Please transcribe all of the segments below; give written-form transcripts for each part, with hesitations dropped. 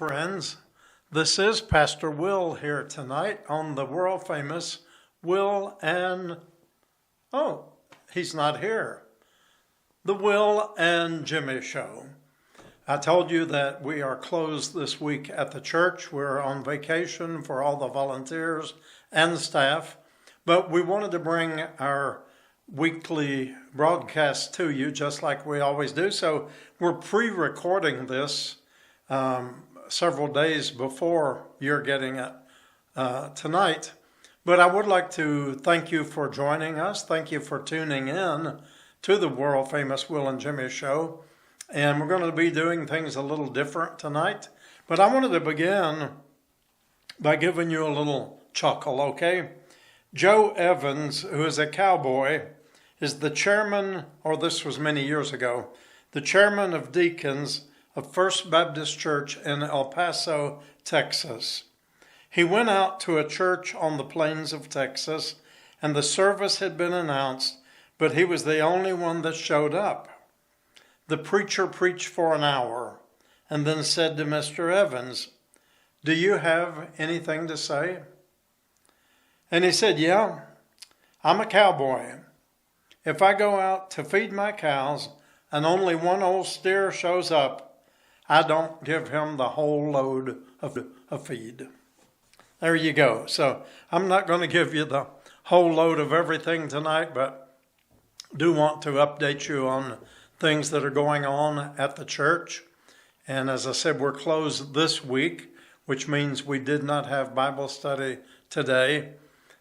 friends. This is Pastor Will here tonight on the world famous Will and, he's not here. The Will and Jimmy Show. I told you that we are closed this week at the church. We're on vacation for all the volunteers and staff, but we wanted to bring our weekly broadcast to you just like we always do. So we're pre-recording this several days before you're getting it tonight. But I would like to thank you for joining us. Thank you for tuning in to the world famous Will and Jimmy Show. And we're going to be doing things a little different tonight. But I wanted to begin by giving you a little chuckle, okay? Joe Evans, who is a cowboy, is the chairman, or this was many years ago, the chairman of deacons of First Baptist Church in El Paso, Texas. He went out to a church on the plains of Texas, and the service had been announced, but he was the only one that showed up. The preacher preached for an hour and then said to Mr. Evans, "Do you have anything to say?" And he said, "Yeah, I'm a cowboy. If I go out to feed my cows and only one old steer shows up, I don't give him the whole load of feed." There you go. So I'm not going to give you the whole load of everything tonight, but do want to update you on things that are going on at the church. And as I said, we're closed this week, which means we did not have Bible study today.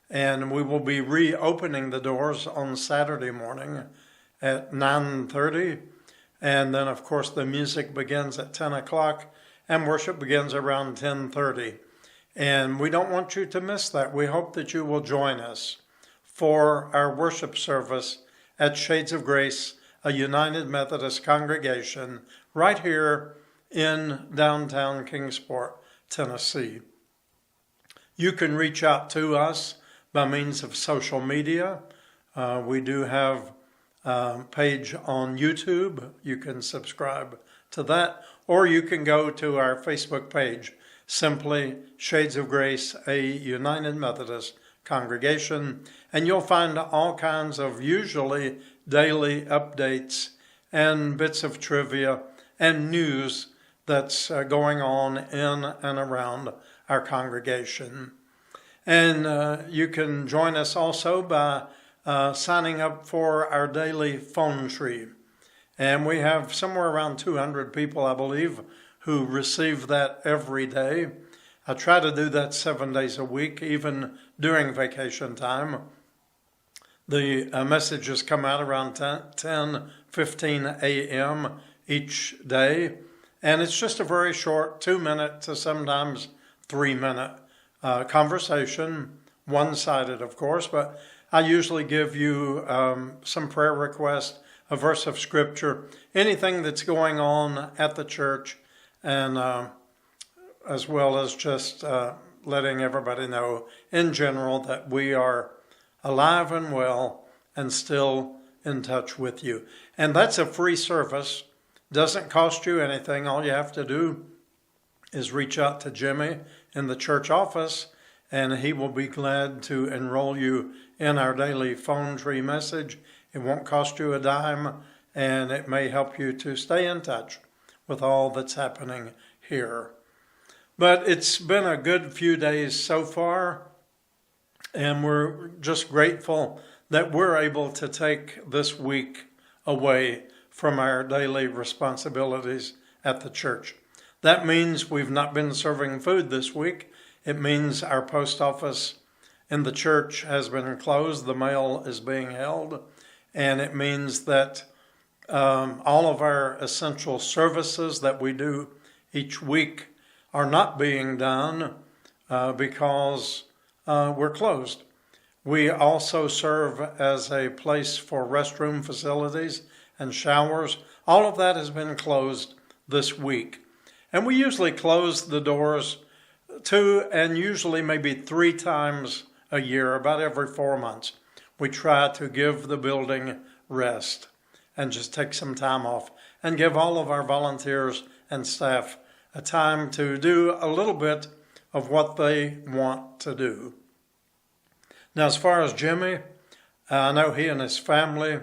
And we will be reopening the doors on Saturday morning at 9:30. And then, of course, the music begins at 10 o'clock and worship begins around 10:30. And we don't want you to miss that. We hope that you will join us for our worship service at Shades of Grace, a United Methodist congregation right here in downtown Kingsport, Tennessee. You can reach out to us by means of social media. We do have a page on YouTube. You can subscribe to that, or you can go to our Facebook page, simply Shades of Grace, a United Methodist congregation, and you'll find all kinds of usually daily updates and bits of trivia and news that's going on in and around our congregation. And you can join us also by signing up for our daily phone tree. And we have somewhere around 200 people, I believe, who receive that every day. I try to do that 7 days a week, even during vacation time. The messages come out around 10:15 a.m. each day. And it's just a very short 2-minute to sometimes 3-minute conversation, one-sided, of course, but I usually give you some prayer requests, a verse of scripture, anything that's going on at the church, and as well as just letting everybody know in general that we are alive and well and still in touch with you. And that's a free service. Doesn't cost you anything. All you have to do is reach out to Jimmy in the church office, and he will be glad to enroll you in our daily phone tree message. It won't cost you a dime, and it may help you to stay in touch with all that's happening here. But it's been a good few days so far, and we're just grateful that we're able to take this week away from our daily responsibilities at the church. That means we've not been serving food this week. It means our post office in the church has been closed. The mail is being held. And it means that all of our essential services that we do each week are not being done because we're closed. We also serve as a place for restroom facilities and showers. All of that has been closed this week. And we usually close the doors 2 and usually maybe 3 times a year, about every 4 months. We try to give the building rest and just take some time off and give all of our volunteers and staff a time to do a little bit of what they want to do. Now, as far as Jimmy, I know he and his family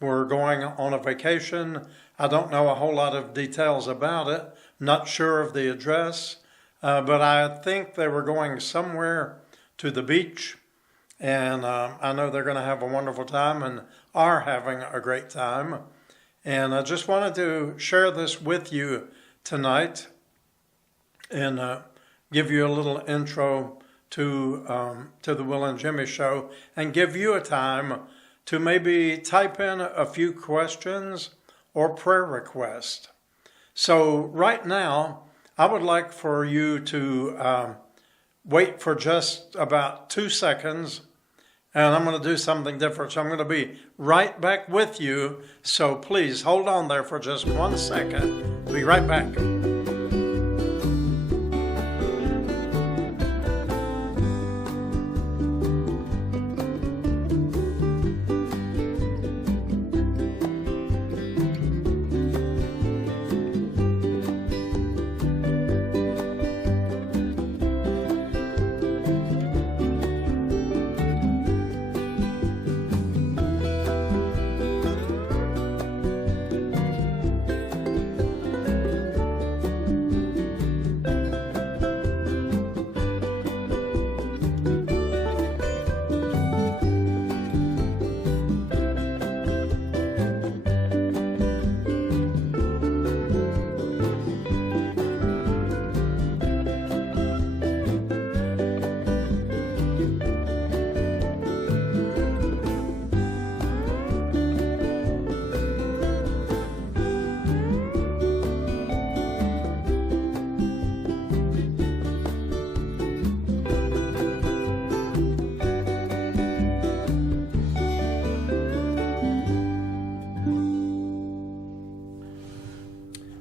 were going on a vacation. I don't know a whole lot of details about it. Not sure of the address, but I think they were going somewhere to the beach. And I know they're going to have a wonderful time and are having a great time. And I just wanted to share this with you tonight and give you a little intro to the Will and Jimmy Show and give you a time to maybe type in a few questions or prayer requests. So right now, I would like for you to wait for just about 2 seconds, and I'm going to do something different. So I'm going to be right back with you. So please hold on there for just 1 second. Be right back.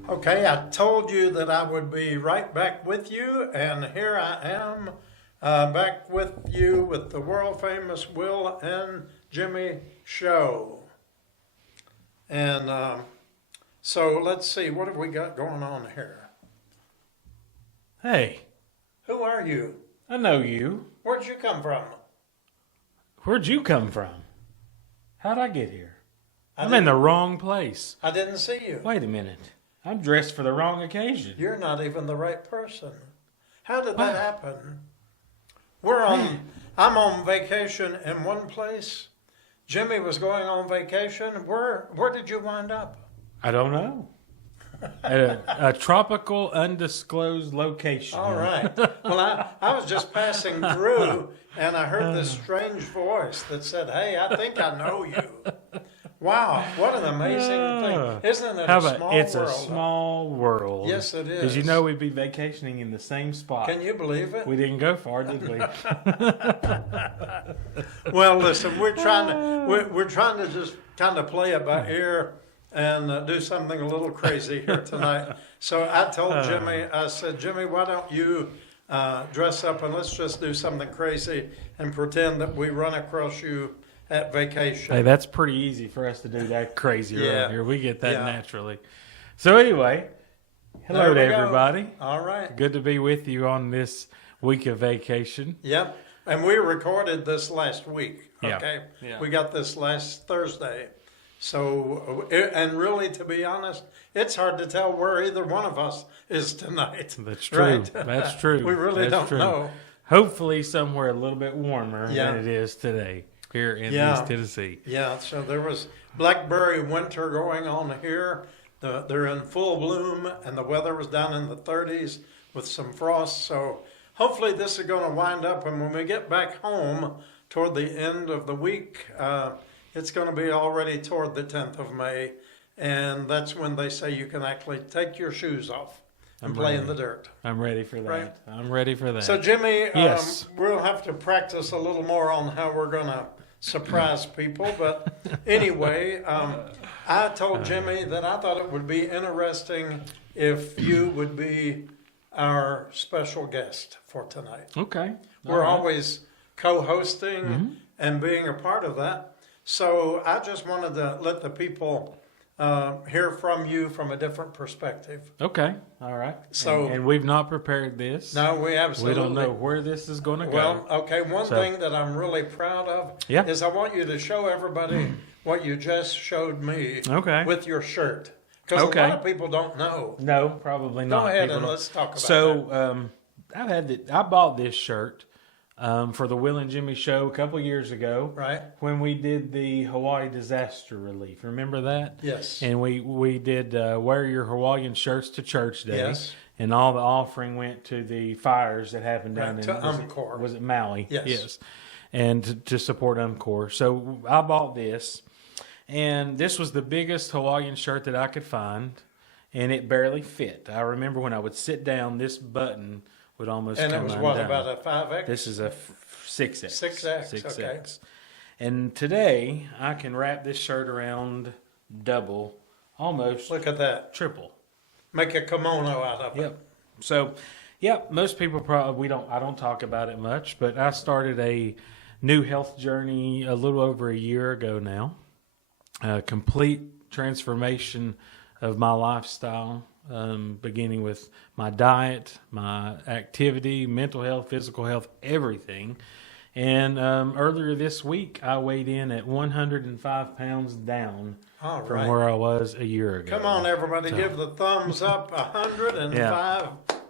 Okay, I told you that I would be right back with you, and here I am back with you with the world famous Will and Jimmy Show. And so let's see, what have we got going on here? Hey, Who are you? I know you. Where'd you come from? Where'd you come from? How'd I get here? I'm in didn't- the wrong place. I didn't see you. Wait a minute. I'm dressed for the wrong occasion. You're not even the right person. How did Wow. that happen? I'm on vacation in one place. Jimmy was going on vacation. Where did you wind up? I don't know. At a tropical, undisclosed location. All right. Well, I was just passing through and I heard this strange voice that said, "Hey, I think I know you." Wow, what an amazing thing. Isn't it How a about small it's world? a small world? Yes, it is. Did you know we'd be vacationing in the same spot? Can you believe it? We didn't go far, did we? Well, listen, we're trying to just kind of play it by ear and do something a little crazy here tonight. So I told Jimmy, I said, "Jimmy, why don't you dress up and let's just do something crazy and pretend that we run across you at vacation." Hey, that's pretty easy for us to do that crazy Yeah. around here. We get that Yeah. naturally. So anyway, hello to There we go. everybody. All right. Good to be with you on this week of vacation. Yep. And we recorded this last week. Yeah. Okay. Yeah. We got this last Thursday. So, and really, to be honest, it's hard to tell where either one of us is tonight. That's true. Right? That's true. We really That's don't true. know. Hopefully somewhere a little bit warmer Yeah. than it is today here in Yeah. East Tennessee. Yeah, so there was blackberry winter going on here. They're in full bloom, and the weather was down in the 30s with some frost. So hopefully this is going to wind up, and when we get back home toward the end of the week, it's going to be already toward the 10th of May, and that's when they say you can actually take your shoes off and play in the dirt. I'm ready for that. Right. I'm ready for that. So Jimmy, Yes. we'll have to practice a little more on how we're going to surprise people. But anyway, I told Jimmy that I thought it would be interesting if you would be our special guest for tonight. Okay. We're All right. always co-hosting and being a part of that. So I just wanted to let the people hear from you from a different perspective. Okay. All right. So- and we've not prepared this. No, we We absolutely don't know where this is going to go. Well, okay, one So- thing that I'm really proud of Yeah. is I want you to show everybody what you just showed me Okay. with your shirt. Because Okay. a lot of people don't know. No, probably not. Go ahead People and don't- let's talk about that. So I bought this shirt for the Will and Jimmy show a couple years ago Right? when we did the Hawaii disaster relief. Remember that? Yes. And we did wear your Hawaiian shirts to church day. Yes. And all the offering went to the fires that happened down Right, in to UMCOR. Was it Maui? Yes. And to support UMCOR. So I bought this, and this was the biggest Hawaiian shirt that I could find, and it barely fit. I remember when I would sit down, this button would almost And it come was what, undone. about a 5X? This is a 6X. 6X, okay. And today I can wrap this shirt around double, almost Look at that. triple. Make a kimono out of it. Yep. So, yep. Most people probably I don't talk about it much, but I started a new health journey a little over a year ago now. A complete transformation of my lifestyle, beginning with my diet, my activity, mental health, physical health, everything. And earlier this week, I weighed in at 105 pounds down All from right. where I was a year ago. Come on, everybody, give the thumbs up. 105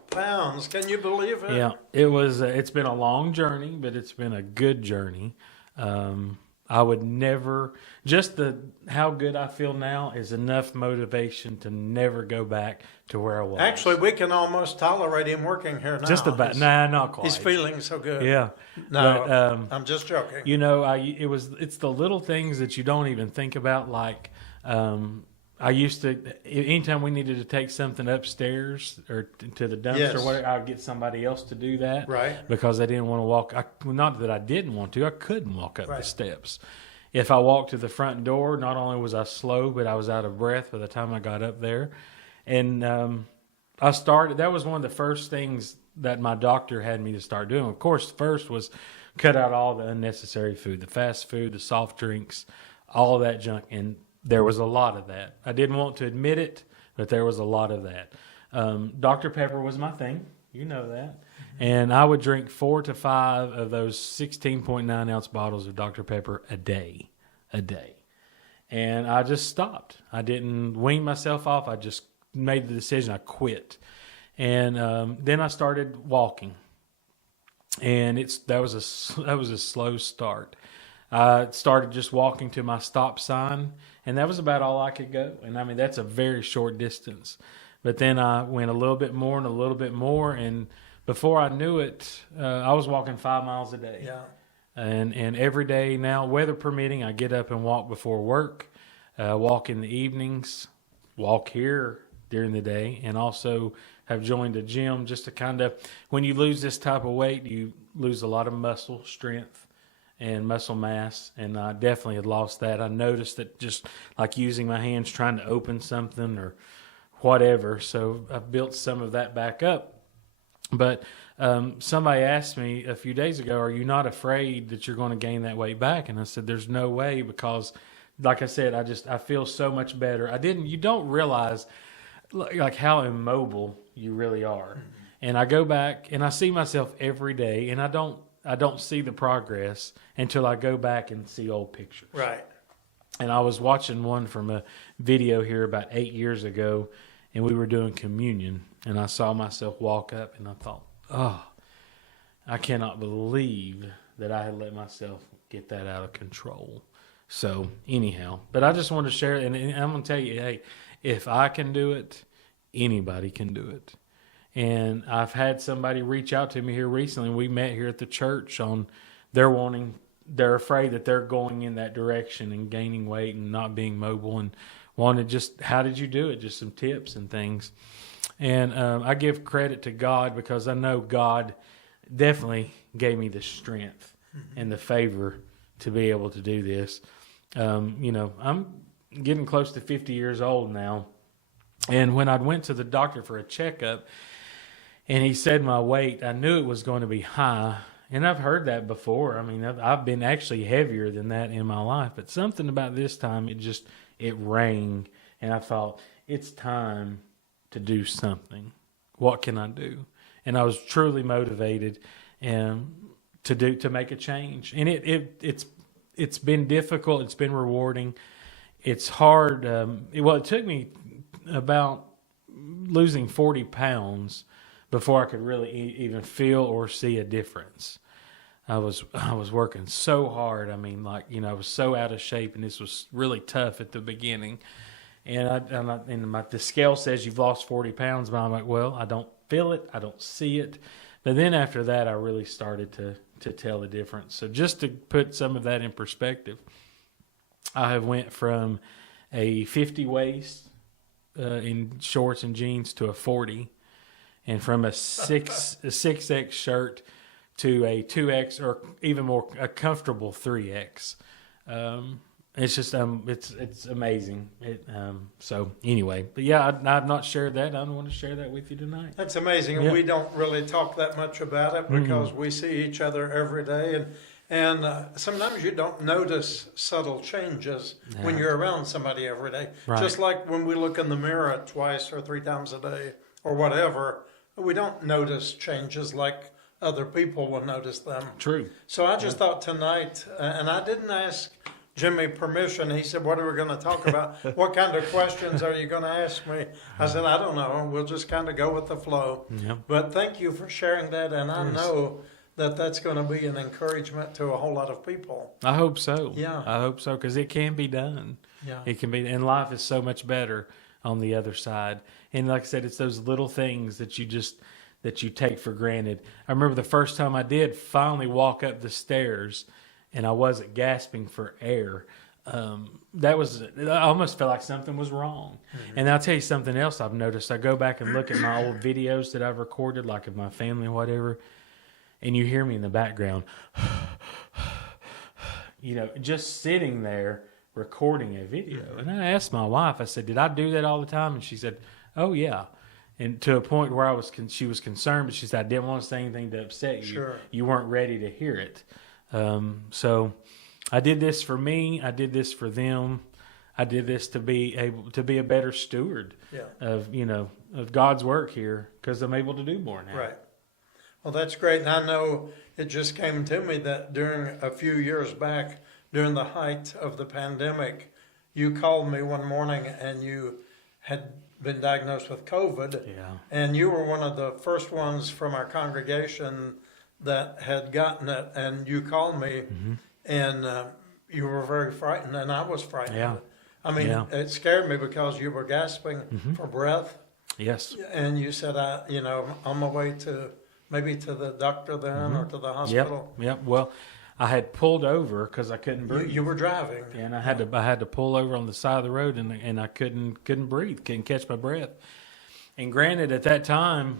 pounds. Can you believe it? Yeah, it was. It's been a long journey, but it's been a good journey. I would never. Just how good I feel now is enough motivation to never go back to where I was. Actually, we can almost tolerate him working here now. just about. Nah, not quite. He's feeling so good. Yeah. No, But, I'm just joking. you know, it's the little things that you don't even think about. Like, I used to, anytime we needed to take something upstairs or to the dumpster Yes. or whatever, I'd get somebody else to do that. Right. Because I didn't want to walk. Not that I didn't want to, I couldn't walk up the Right. steps. If I walked to the front door, not only was I slow, but I was out of breath by the time I got up there. And that was one of the first things that my doctor had me to start doing. Of course, first was cut out all the unnecessary food, the fast food, the soft drinks, all of that junk. And there was a lot of that. I didn't want to admit it, but there was a lot of that. Dr. Pepper was my thing. You know that. And I would drink 4 to 5 of those 16.9 ounce bottles of Dr. Pepper a day. And I just stopped. I didn't wean myself off. I just made the decision. I quit. And then I started walking. And that was a slow start. I started just walking to my stop sign, and that was about all I could go. And I mean, that's a very short distance. But then I went a little bit more and a little bit more, and before I knew it, I was walking 5 miles a day. Yeah. And every day now, weather permitting, I get up and walk before work, walk in the evenings, walk here during the day, and also have joined a gym just to kind of, when you lose this type of weight, you lose a lot of muscle strength and muscle mass, and I definitely had lost that. I noticed that just like using my hands trying to open something or whatever, so I've built some of that back up. But somebody asked me a few days ago, are you not afraid that you're going to gain that weight back? And I said, there's no way, because like I said, I feel so much better. You don't realize like how immobile you really are. And I go back and I see myself every day, and I don't see the progress until I go back and see old pictures. Right. And I was watching one from a video here about 8 years ago, and we were doing communion, and I saw myself walk up, and I thought, oh, I cannot believe that I had let myself get that out of control. So anyhow, but I just wanted to share it, and I'm going to tell you, hey, if I can do it, anybody can do it. And I've had somebody reach out to me here recently. We met here at the church they're afraid that they're going in that direction and gaining weight and not being mobile, and wanted just, how did you do it? Just some tips and things. And I give credit to God, because I know God definitely gave me the strength and the favor to be able to do this. I'm getting close to 50 years old now. And when I went to the doctor for a checkup and he said my weight, I knew it was going to be high. And I've heard that before. I mean, I've been actually heavier than that in my life. But something about this time, it rang. And I thought, it's time to do something. What can I do? And I was truly motivated to make a change. And it's been difficult. It's been rewarding. It's hard. It took me about losing 40 pounds before I could really even feel or see a difference. I was working so hard. I mean, I was so out of shape, and this was really tough at the beginning. And the scale says you've lost 40 pounds, but I'm like, well, I don't feel it, I don't see it. But then after that, I really started to tell the difference. So just to put some of that in perspective, I have went from a 50 waist in shorts and jeans to a 40, and from a 6X shirt to a 2X or even more a comfortable 3X. It's just it's amazing. So anyway, but yeah, I've not shared that. I want to share that with you tonight. That's amazing. Yeah. We don't really talk that much about it because we see each other every day, and sometimes you don't notice subtle changes when you're around somebody every day. Right. Just like when we look in the mirror twice or 3 times a day or whatever, we don't notice changes like other people will notice them. True. So I just thought tonight, and I didn't ask Jimmy permission. He said, what are we going to talk about? What kind of questions are you going to ask me? I said, I don't know. We'll just kind of go with the flow. Yep. But thank you for sharing that. And I know that that's going to be an encouragement to a whole lot of people. I hope so. Yeah. I hope so, because it can be done. Yeah. It can be, and life is so much better on the other side. And like I said, it's those little things that you take for granted. I remember the first time I did finally walk up the stairs, and I wasn't gasping for air. I almost felt like something was wrong. Mm-hmm. And I'll tell you something else I've noticed. I go back and look at my old videos that I've recorded, like of my family and whatever, and you hear me in the background, just sitting there recording a video. And I asked my wife, I said, did I do that all the time? And she said, oh, yeah. And to a point where she was concerned, but she said, I didn't want to say anything to upset you. Sure. You weren't ready to hear it. So I did this for me. I did this for them. I did this to be able to be a better steward of God's work here, because I'm able to do more now. Right. Well, that's great. And I know it just came to me that during a few years back, during the height of the pandemic, you called me one morning and you had been diagnosed with COVID. Yeah. And you were one of the first ones from our congregation that had gotten it, and you called me, and you were very frightened, and I was frightened. Yeah. I mean, it scared me because you were gasping for breath. Yes. And you said, on my way to maybe to the doctor then or to the hospital. Yep. Well, I had pulled over because I couldn't breathe. You were driving. And I had to pull over on the side of the road, and I couldn't breathe, couldn't catch my breath. And granted, at that time,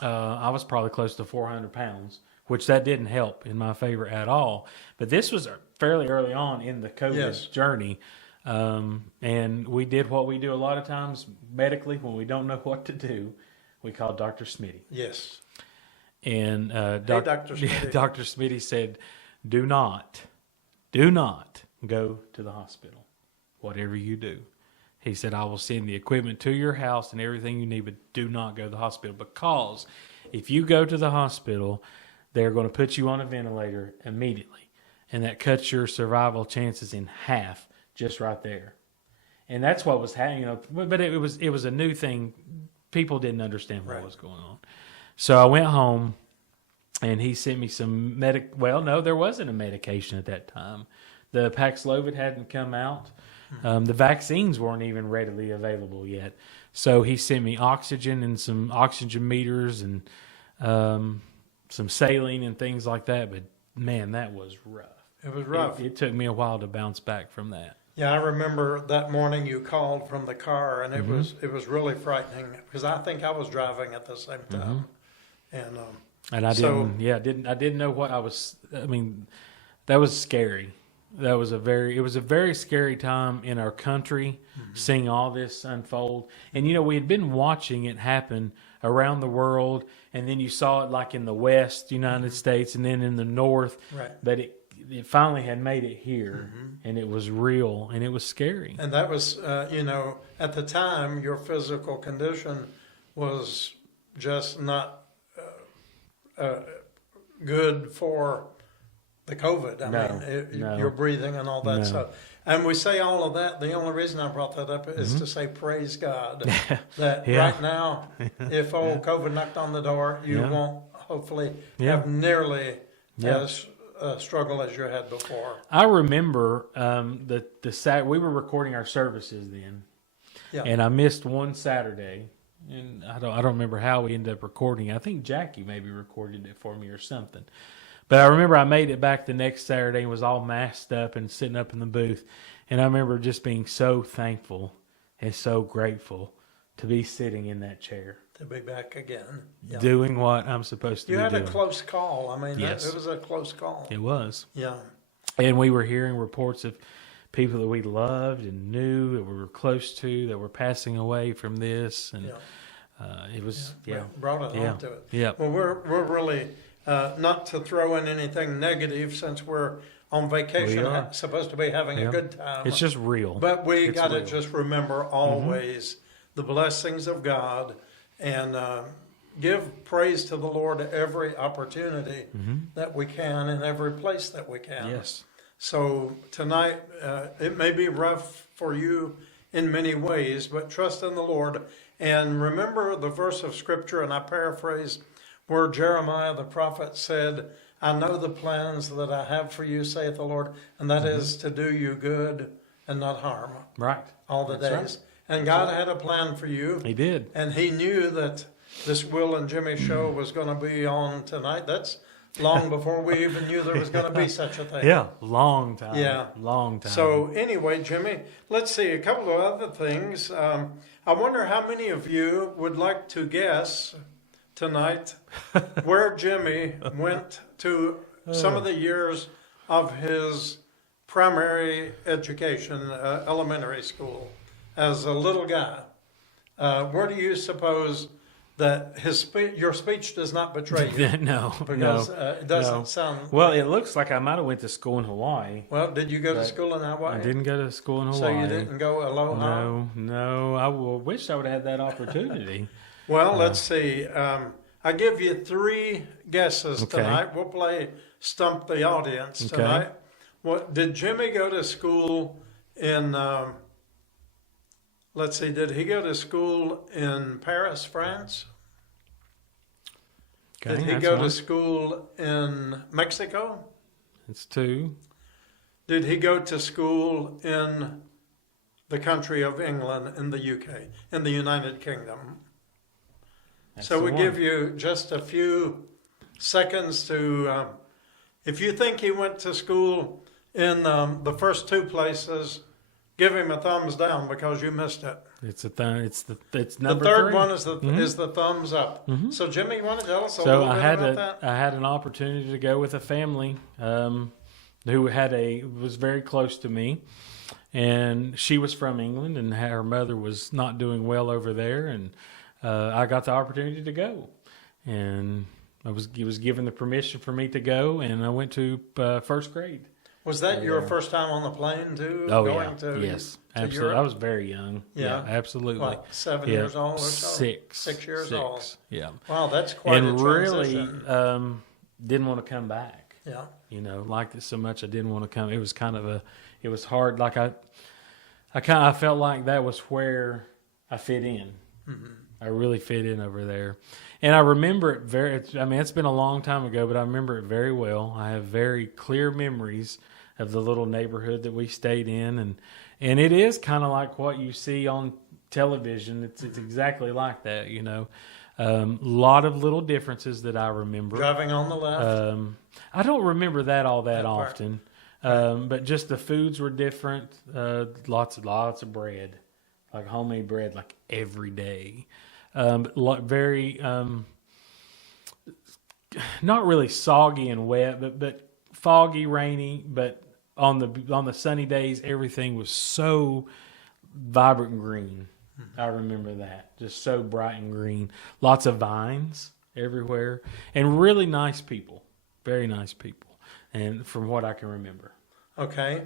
I was probably close to 400 pounds, which that didn't help in my favor at all. But this was fairly early on in the COVID journey. And we did what we do a lot of times medically when we don't know what to do. We called Dr. Smitty. Yes. And Dr. Smitty. Dr. Smitty said, do not go to the hospital, whatever you do. He said, I will send the equipment to your house and everything you need, but do not go to the hospital, because if you go to the hospital, they're going to put you on a ventilator immediately, and that cuts your survival chances in half just right there. And that's what was happening, but it was a new thing. People didn't understand what was going on. So I went home, and he sent me some there wasn't a medication at that time. The Paxlovid hadn't come out. The vaccines weren't even readily available yet. So he sent me oxygen and some oxygen meters and some saline and things like that. But, man, that was rough. It was rough. It took me a while to bounce back from that. Yeah, I remember that morning you called from the car, and it was really frightening because I think I was driving at the same time. And I didn't know what I was. I mean, that was scary. It was a very scary time in our country, seeing all this unfold. And we had been watching it happen around the world, and then you saw it like in the West, United States, and then in the North. Right. But it finally had made it here, and it was real, and it was scary. And that was, at the time, your physical condition was just not good for the COVID. No. Your breathing and all that No. stuff. And we say all of that. The only reason I brought that up is to say praise God that Yeah. right now, if old COVID knocked on the door, you Yeah. won't hopefully Yeah. have nearly Yeah. as struggle as you had before. I remember we were recording our services then, Yeah. and I missed one Saturday, and I don't remember how we ended up recording. I think Jackie maybe recorded it for me or something. But I remember I made it back the next Saturday and was all masked up and sitting up in the booth, and I remember just being so thankful and so grateful to be sitting in that chair, To be back again. Yeah. doing what I'm supposed to You be had doing. a close call. I mean, Yes. it was a close call. It was. Yeah. And we were hearing reports of people that we loved and knew that we were close to that were passing away from this, and it was Brought it Yeah. home to it. Yeah. Well, we're really not to throw in anything negative since we're on vacation, We are. supposed to be having Yeah. a good time. It's just real. But we It's got to real. just remember always the blessings of God and give praise to the Lord every opportunity that we can in every place that we can. Yes. So tonight, it may be rough for you in many ways, but trust in the Lord. And remember the verse of Scripture, and I paraphrase, where Jeremiah the prophet said, I know the plans that I have for you, saith the Lord, and that is to do you good and not harm Right. all the That's days. And God had a plan for you, He did. and He knew that this Will and Jimmy show was going to be on tonight. That's long before we even knew there was going to be such a thing. Yeah. Long time. Yeah. Long time. So anyway, Jimmy, let's see a couple of other things. I wonder how many of you would like to guess tonight where Jimmy went to some of the years of his primary education, elementary school, as a little guy. Where do you suppose that your speech does not betray you? no. Because no. it doesn't no. sound. Well, it looks like I might have went to school in Hawaii. Well, did you go to But school in Hawaii? I didn't go to school in Hawaii. So you didn't go aloha? No. I wish I would have had that opportunity. Well, let's see. I give you 3 guesses Okay. tonight. We'll play Stump the Audience Okay. tonight. What did Jimmy go to school in? Let's see. Did he go to school in Paris, France? Okay, Did he that's go one. to school in Mexico? It's 2. Did he go to school in the country of England, in the UK, in the United Kingdom? That's So the we one. give you just a few seconds to, if you think he went to school in the first 2 places, give him a thumbs down because you missed it. It's it's The number third 3. one is the thumbs up. So Jimmy, you want to tell us a So little I bit had about that? I had an opportunity to go with a family who was very close to me, and she was from England, and her mother was not doing well over there, and I got the opportunity to go, and he was given the permission for me to go, and I went to first grade. Was that your first time on the plane too? Oh going yeah, to, yes, to absolutely. Europe? I was very young. Yeah. absolutely. What, 7 Yeah, years old or so? 6. 6 years old. Yeah, Wow, that's quite a and really transition. didn't want to come back. Yeah. Liked it so much I didn't want to come. It was it was hard. Like I felt like that was where I fit in. I really fit in over there. And I remember it it's been a long time ago, but I remember it very well. I have very clear memories of the little neighborhood that we stayed in. And it is kind of like what you see on television. It's exactly like that, lot of little differences that I remember. Driving on the left. I don't remember that all that That part. often, but just the foods were different. Lots of bread, like homemade bread, like every day. Very not really soggy and wet, but foggy, rainy. But on the sunny days, everything was so vibrant green. I remember that, just so bright and green. Lots of vines everywhere, and really nice people, very nice people. and from what I can remember. Okay.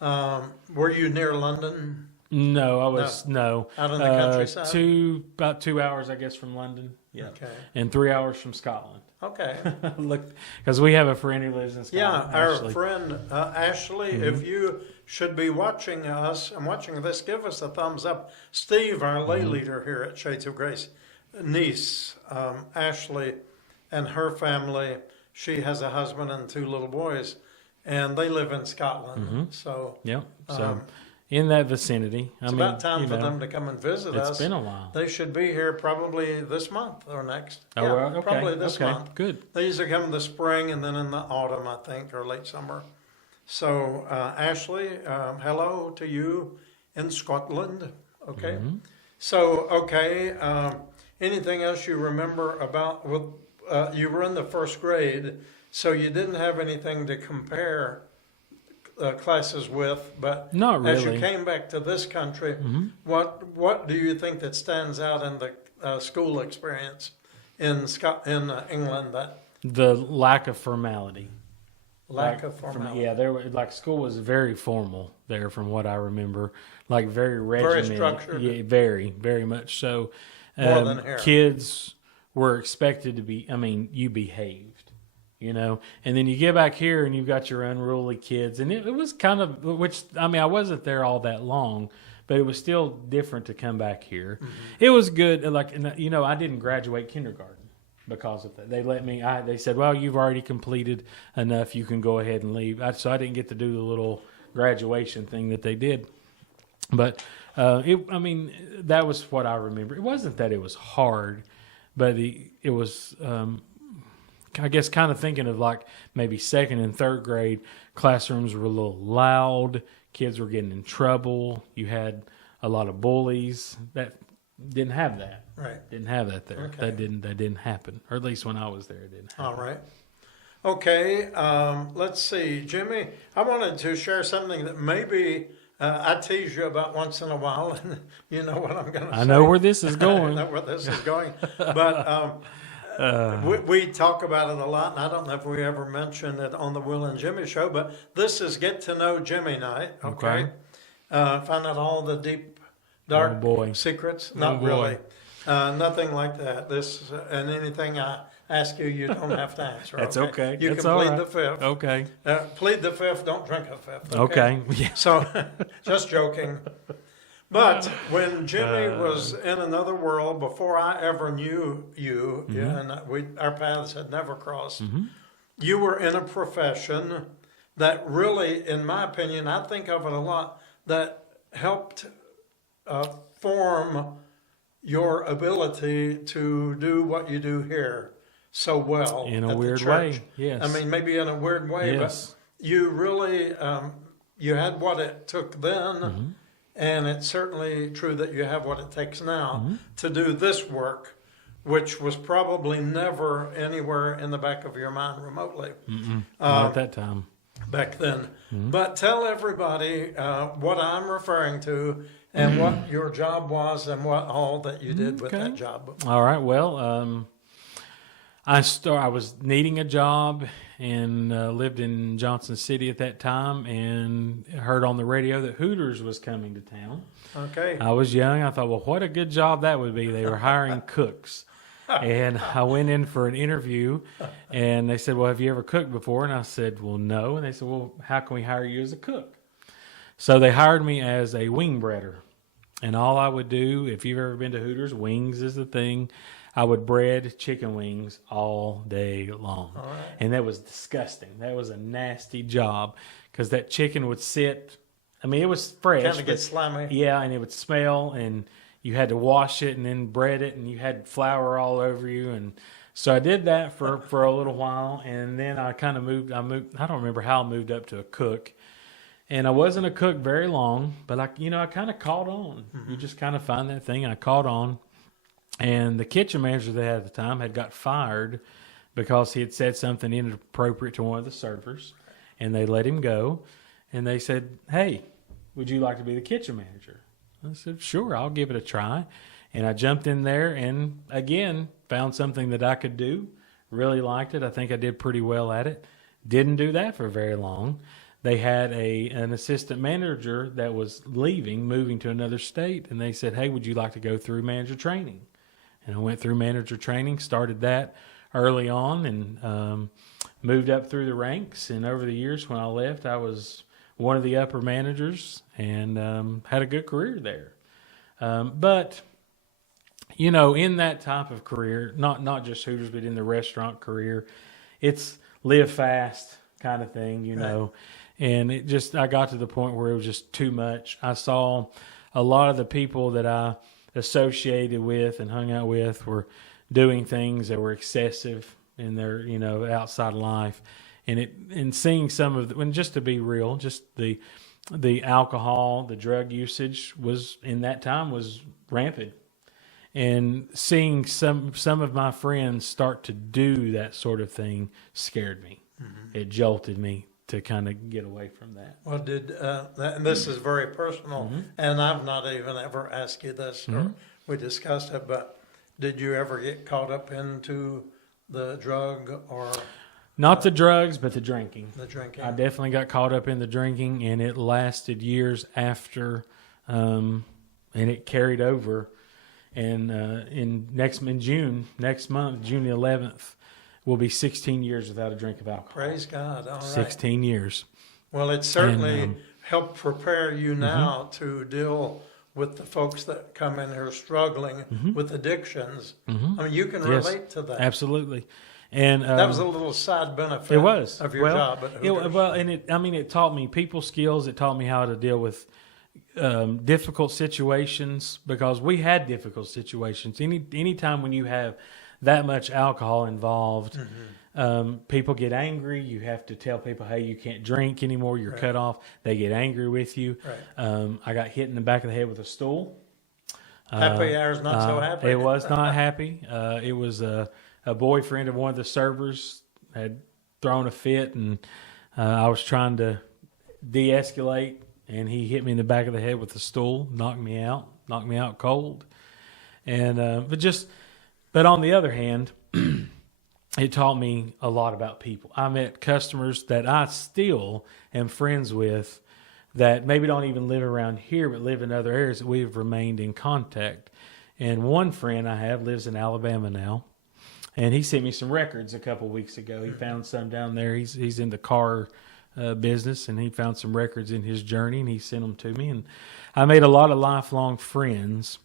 Were you near London? No, I was no Out in the countryside? about 2 hours, I guess, from London. Yeah, Okay. and 3 hours from Scotland. Okay. Look, because we have a friend who lives in Scotland. Yeah, our Ashley. friend Ashley, if you should be watching us and watching this, give us a thumbs up. Steve, our lay leader here at Shades of Grace, niece, Ashley, and her family, she has a husband and 2 little boys, and they live in Scotland. So Yep. So in that vicinity, it's about time for them to come and visit us. It's been a while. They should be here probably this month or next. Oh, well, okay. Probably this month. Good. They usually come in the spring and then in the autumn, I think, or late summer. So, Ashley, hello to you in Scotland. Okay. So, okay. Anything else you remember about? Well, you were in the first grade, so you didn't have anything to compare classes with. But Not as you really. came back to this country, what do you think that stands out in the school experience in England? That The lack of formality. lack of formality. School was very formal there, from what I remember. Like very Very regimented. structured. Yeah, very, very much so. More than here. Kids were expected to be. I mean, you behaved, And then you get back here and you've got your unruly kids, and it was kind of I wasn't there all that long, but it was still different to come back here. It was good. I didn't graduate kindergarten because of that. They let me. They said, "Well, you've already completed enough. You can go ahead and leave." So I didn't get to do the little graduation thing that they did. But that was what I remember. It wasn't that it was hard, but it was. I guess kind of thinking of like maybe 2nd and 3rd grade, classrooms were a little loud. Kids were getting in trouble. You had a lot of bullies that didn't have that. Right. Didn't have that there. Okay. That didn't happen. Or at least when I was there, it didn't happen. All right. Okay. Let's see, Jimmy. I wanted to share something that maybe I tease you about once in a while, and you know what I'm going to say. I know where this is I going. know where this is going. But we talk about it a lot, and I don't know if we ever mentioned it on the Will and Jimmy show, but this is Get to Know Jimmy night, okay? Find out all the deep, dark secrets. Not really. Nothing like that. This and anything I ask you, you don't have to answer. That's okay. You That's can all plead right. the fifth. Okay. Plead the fifth, don't drink a fifth. Okay. Yeah. So, just joking. But when Jimmy was in another world, before I ever knew you, and our paths had never crossed, you were in a profession that really, in my opinion, I think of it a lot, that helped form your ability to do what you do here so well. In a at the weird church. way, yes. I mean, maybe in a weird way, Yes. but you really, you had what it took then. And it's certainly true that you have what it takes now to do this work, which was probably never anywhere in the back of your mind remotely. Not at that time. Back then. But tell everybody what I'm referring to and what your job was and what all that you did with that job. All right. Well, I was needing a job and lived in Johnson City at that time, and heard on the radio that Hooters was coming to town. Okay. I was young. I thought, well, what a good job that would be. They were hiring cooks. And I went in for an interview, and they said, well, have you ever cooked before? And I said, well, no. And they said, well, how can we hire you as a cook? So they hired me as a wing breader. And all I would do, if you've ever been to Hooters, wings is the thing. I would bread chicken wings all day long. All right. And that was disgusting. That was a nasty job because that chicken would sit. I mean, it was fresh. Kind of get slimy. Yeah, and it would smell, and you had to wash it and then bread it, and you had flour all over you. And so I did that for a little while, and then I kind of moved. I don't remember how I moved up to a cook. And I wasn't a cook very long, but I kind of caught on. You just kind of find that thing. I caught on. And the kitchen manager they had at the time had got fired because he had said something inappropriate to one of the servers, and they let him go. And they said, hey, would you like to be the kitchen manager? I said, sure, I'll give it a try. And I jumped in there and, again, found something that I could do. Really liked it. I think I did pretty well at it. Didn't do that for very long. They had an assistant manager that was leaving, moving to another state, and they said, "Hey, would you like to go through manager training?" And I went through manager training, started that early on, and moved up through the ranks. And over the years, when I left, I was one of the upper managers and had a good career there. But you know, in that type of career, not just Hooters, but in the restaurant career, it's live fast kind of thing, you know. And I got to the point where it was just too much. I saw a lot of the people that I associated with and hung out with were doing things that were excessive in their, you know, outside life. And seeing some of and just to be real, just the alcohol, the drug usage was in that time was rampant. And seeing some of my friends start to do that sort of thing scared me. Mm-hmm. It jolted me to kind of get away from that. Well, and this is very personal, mm-hmm. and I've not even ever asked you this, or mm-hmm. we discussed it, but did you ever get caught up into the drug or... Not the drugs, but the drinking. The drinking. I definitely got caught up in the drinking, and it lasted years after, and it carried over. And in June, next month, June the 11th, will be 16 years without a drink of alcohol. Praise God. All right. 16 years. Well, it certainly helped prepare you now mm-hmm. to deal with the folks that come in here struggling mm-hmm. with addictions. Mm-hmm. I mean, you can relate to that. Absolutely. And that was a little side benefit it was. Of your job at Hooters. It taught me people skills. It taught me how to deal with difficult situations, because we had difficult situations. Any time when you have that much alcohol involved, mm-hmm. People get angry. You have to tell people, hey, you can't drink anymore. You're cut off. They get angry with you. Right. I got hit in the back of the head with a stool. Happy hours, not so happy. It was not happy. It was a boyfriend of one of the servers had thrown a fit, and I was trying to de-escalate, and he hit me in the back of the head with a stool, knocked me out cold. And but on the other hand, it taught me a lot about people. I met customers that I still am friends with that maybe don't even live around here, but live in other areas that we've remained in contact. And one friend I have lives in Alabama now, and he sent me some records a couple weeks ago. He found some down there. He's in the car business, and he found some records in his journey, and he sent them to me. And I made a lot of lifelong friends.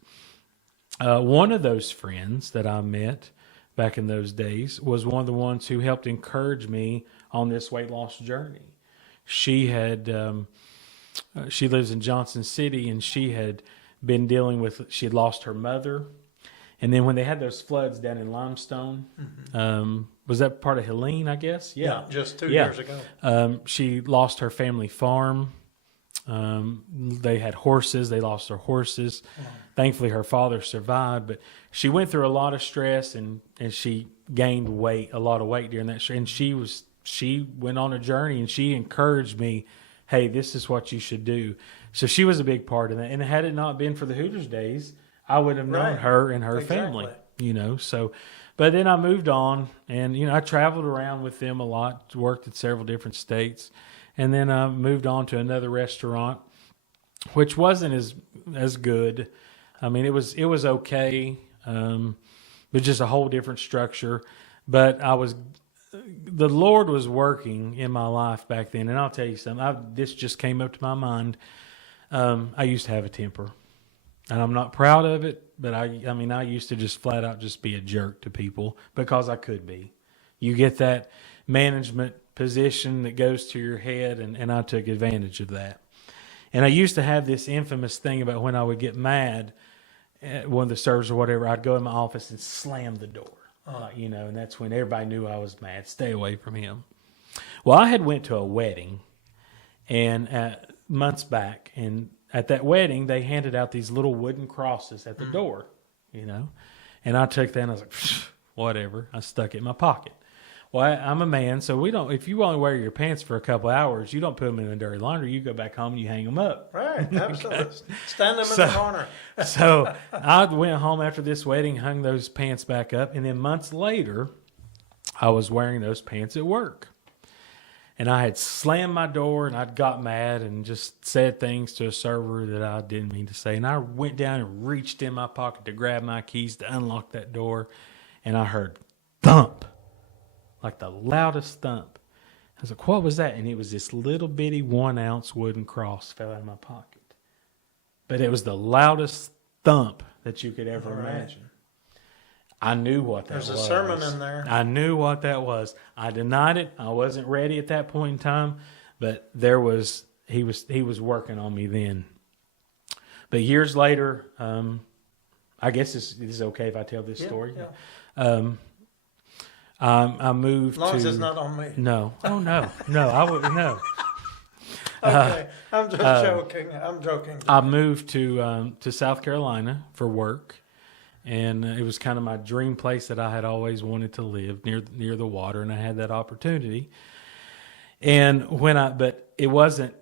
One of those friends that I met back in those days was one of the ones who helped encourage me on this weight loss journey. She lives in Johnson City, and she had been she had lost her mother. And then when they had those floods down in Limestone, mm-hmm. Was that part of Helene, I guess? Yeah, just 2 years ago. She lost her family farm. They had horses. They lost their horses. Wow. Thankfully, her father survived, but she went through a lot of stress, and she gained a lot of weight during that. And she went on a journey, and she encouraged me, hey, this is what you should do. So she was a big part of that. And had it not been for the Hooters days, I would have known her and her family, you know. So, but then I moved on, and, you know, I traveled around with them a lot, worked in several different states. And then I moved on to another restaurant, which wasn't as good. I mean, it was okay, but just a whole different structure. But the Lord was working in my life back then. And I'll tell you something, this just came up to my mind. I used to have a temper, and I'm not proud of it. But I used to just flat out just be a jerk to people, because I could be. You get that management position that goes to your head, and I took advantage of that. And I used to have this infamous thing about when I would get mad at one of the servers or whatever, I'd go in my office and slam the door, you know, and that's when everybody knew I was mad. Stay away from him. Well, I had went to a wedding and months back, and at that wedding they handed out these little wooden crosses at the door, you know, and I took that and I was like, whatever. I stuck it in my pocket. Well, I'm a man, so if you want to wear your pants for a couple hours, you don't put them in the dirty laundry. You go back home and you hang them up. Right, absolutely. Okay. Stand them in the corner. So I went home after this wedding, hung those pants back up, and then months later, I was wearing those pants at work. And I had slammed my door and I'd got mad and just said things to a server that I didn't mean to say. And I went down and reached in my pocket to grab my keys to unlock that door. And I heard thump, like the loudest thump. I was like, what was that? And it was this little bitty 1 ounce wooden cross fell out of my pocket. But it was the loudest thump that you could ever imagine. I knew what that was. There's a sermon in there. I knew what that was. I denied it. I wasn't ready at that point in time, but he was working on me then. But years later, I guess this is okay if I tell this story. Yeah. I moved as long to. as it's not on me. No. Oh no. I wouldn't know. Okay, I'm just joking. I'm joking. I moved to South Carolina for work. And it was kind of my dream place that I had always wanted to live near the water, and I had that opportunity. And but it wasn't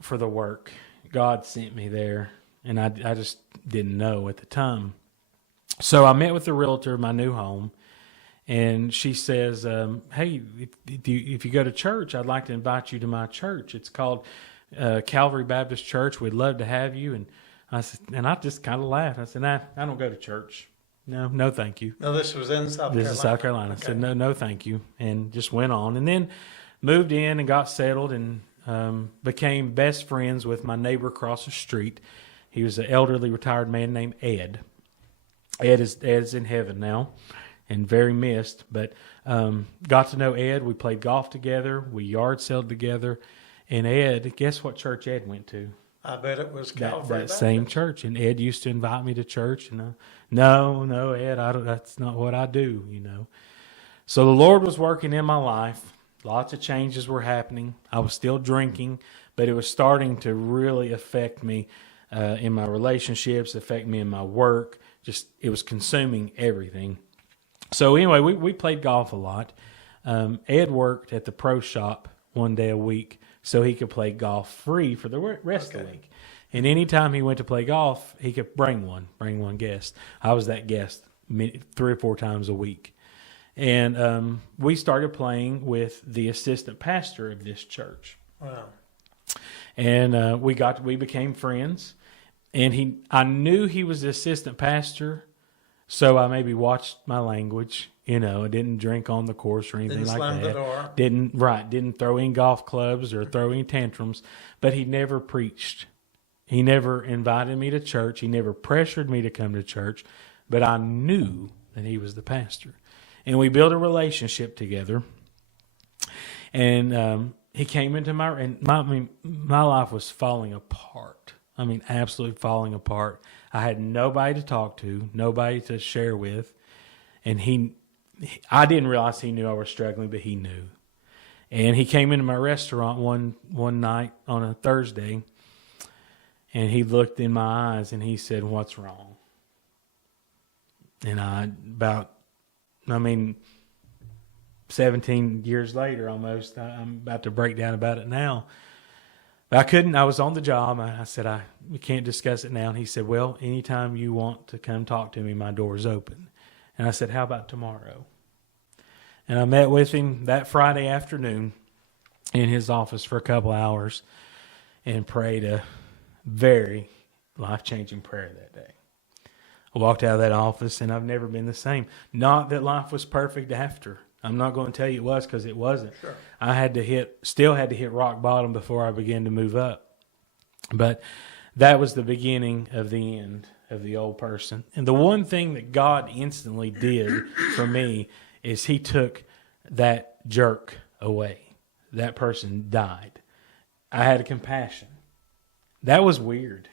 for the work. God sent me there, and I just didn't know at the time. So I met with the realtor of my new home, and she says, "Hey, if you go to church, I'd like to invite you to my church. It's called Calvary Baptist Church. We'd love to have you." And I said, and I just kind of laughed. I said, "Nah, I don't go to church. No, thank you." No, this was in South Carolina. This is South Carolina. Okay. I said, no, thank you, and just went on. And then moved in and got settled and became best friends with my neighbor across the street. He was an elderly retired man named Ed. Ed's in heaven now and very missed, but got to know Ed. We played golf together. We yard sailed together. And Ed, guess what church Ed went to? I bet it was Calvary That Baptist. same church. And Ed used to invite me to church. And no, Ed, that's not what I do, So the Lord was working in my life. Lots of changes were happening. I was still drinking, but it was starting to really affect me in my relationships, affect me in my work. It was consuming everything. So anyway, we played golf a lot. Ed worked at the pro shop one day a week so he could play golf free for the rest of the week. And anytime he went to play golf, he could bring one guest. I was that guest 3 or 4 times a week. And we started playing with the assistant pastor of this church. Wow. And we became friends. And I knew he was the assistant pastor, so I maybe watched my language. I didn't drink on the course or anything like that. Didn't slam the door. Didn't throw in golf clubs or throw in tantrums. But he never preached. He never invited me to church. He never pressured me to come to church. But I knew that he was the pastor. And we built a relationship together. And he came into my life was falling apart. Absolutely falling apart. I had nobody to talk to, nobody to share with. And I didn't realize he knew I was struggling, but he knew. And he came into my restaurant one night on a Thursday, and he looked in my eyes and he said, "What's wrong?" And 17 years later almost, I'm about to break down about it now. But I couldn't. I was on the job. I said, we can't discuss it now. And he said, "Well, anytime you want to come talk to me, my door is open." And I said, "How about tomorrow?" And I met with him that Friday afternoon in his office for a couple hours and prayed a very life-changing prayer that day. I walked out of that office and I've never been the same. Not that life was perfect after. I'm not going to tell you it was, because it wasn't. Sure. I still had to hit rock bottom before I began to move up. But that was the beginning of the end of the old person. And the one thing that God instantly did for me is he took that jerk away. That person died. I had a compassion. That was weird.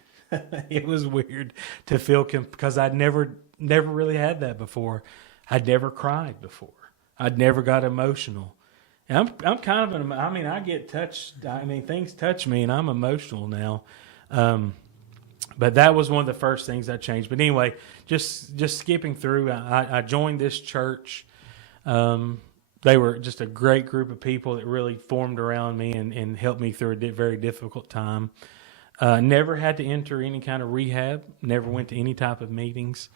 It was weird to feel because I'd never really had that before. I'd never cried before. I'd never got emotional. And I'm kind of I get touched. Things touch me and I'm emotional now. But that was one of the first things that changed. But anyway, just skipping through, I joined this church. They were just a great group of people that really formed around me and helped me through a very difficult time. Never had to enter any kind of rehab. Never went to any type of meetings.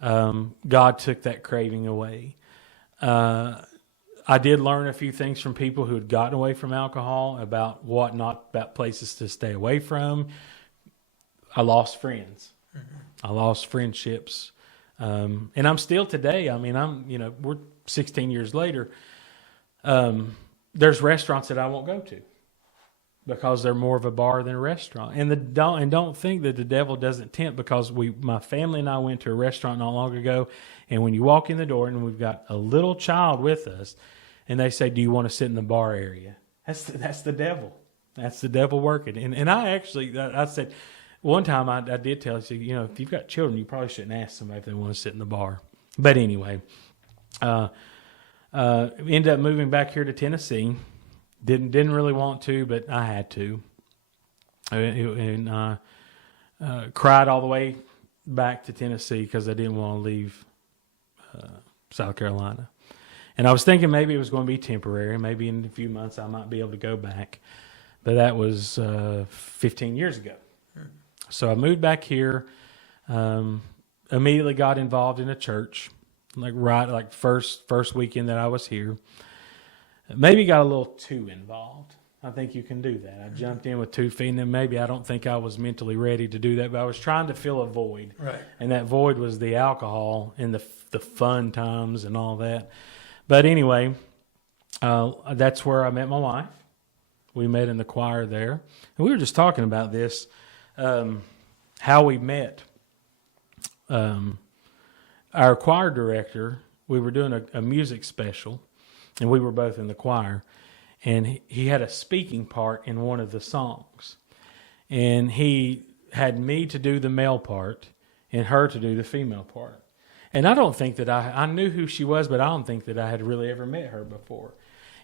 God took that craving away. I did learn a few things from people who had gotten away from alcohol about about places to stay away from. I lost friends. I lost friendships. And I'm still today. I mean, we're 16 years later. There's restaurants that I won't go to because they're more of a bar than a restaurant. And don't think that the devil doesn't tempt, because my family and I went to a restaurant not long ago, and when you walk in the door and we've got a little child with us, and they say, "Do you want to sit in the bar area?" That's the devil. That's the devil working. And I said, one time I did tell you, if you've got children, you probably shouldn't ask somebody if they want to sit in the bar. But anyway, ended up moving back here to Tennessee. Didn't really want to, but I had to. And cried all the way back to Tennessee because I didn't want to leave South Carolina. And I was thinking maybe it was going to be temporary. Maybe in a few months I might be able to go back. But that was 15 years ago. So I moved back here, immediately got involved in a church, like first weekend that I was here. Maybe got a little too involved. I think you can do that. I jumped in with 2 feet, and then maybe I don't think I was mentally ready to do that, but I was trying to fill a void. Right. And that void was the alcohol and the fun times and all that. But anyway, that's where I met my wife. We met in the choir there. And we were just talking about this, how we met. Our choir director, we were doing a music special, and we were both in the choir. And he had a speaking part in one of the songs. And he had me to do the male part and her to do the female part. And I don't think that I knew who she was, but I don't think that I had really ever met her before.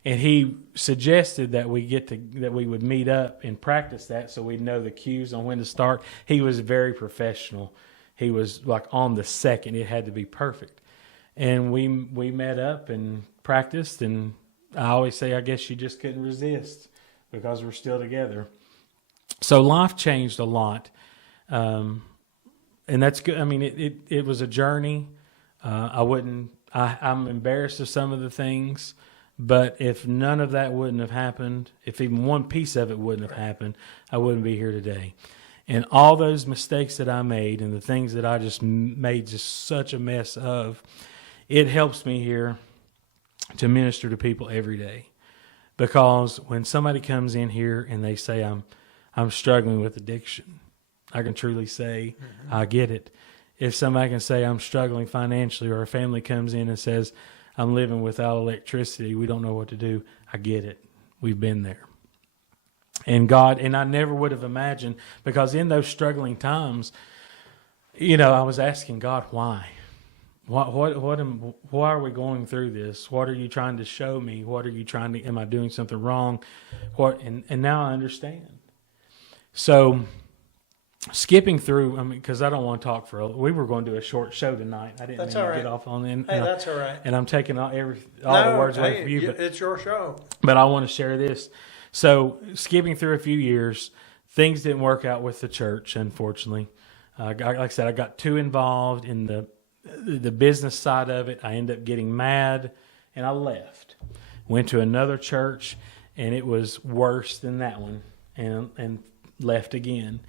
And he suggested that we would meet up and practice that so we'd know the cues on when to start. He was very professional. He was like on the second. It had to be perfect. And we met up and practiced, and I always say I guess she just couldn't resist because we're still together. So life changed a lot. And that's good. I mean, it was a journey. I'm embarrassed of some of the things, but if none of that wouldn't have happened, if even one piece of it wouldn't have happened, I wouldn't be here today. And all those mistakes that I made and the things that I just made just such a mess of, it helps me here to minister to people every day. Because when somebody comes in here and they say, I'm struggling with addiction, I can truly say, I get it. If somebody can say I'm struggling financially, or a family comes in and says, I'm living without electricity, we don't know what to do, I get it. We've been there. And I never would have imagined, because in those struggling times, I was asking God, why? Why are we going through this? What are you trying to show me? Am I doing something wrong? And now I understand. So, skipping through, because I don't want to talk we were going to do a short show tonight. I didn't That's mean all to right. get off on it. Hey, that's all right. And I'm taking all the words away from you. But It's your show. But I want to share this. So, skipping through a few years, things didn't work out with the church, unfortunately. Like I said, I got too involved in the business side of it. I ended up getting mad, and I left. Went to another church, and it was worse than that one, and left again.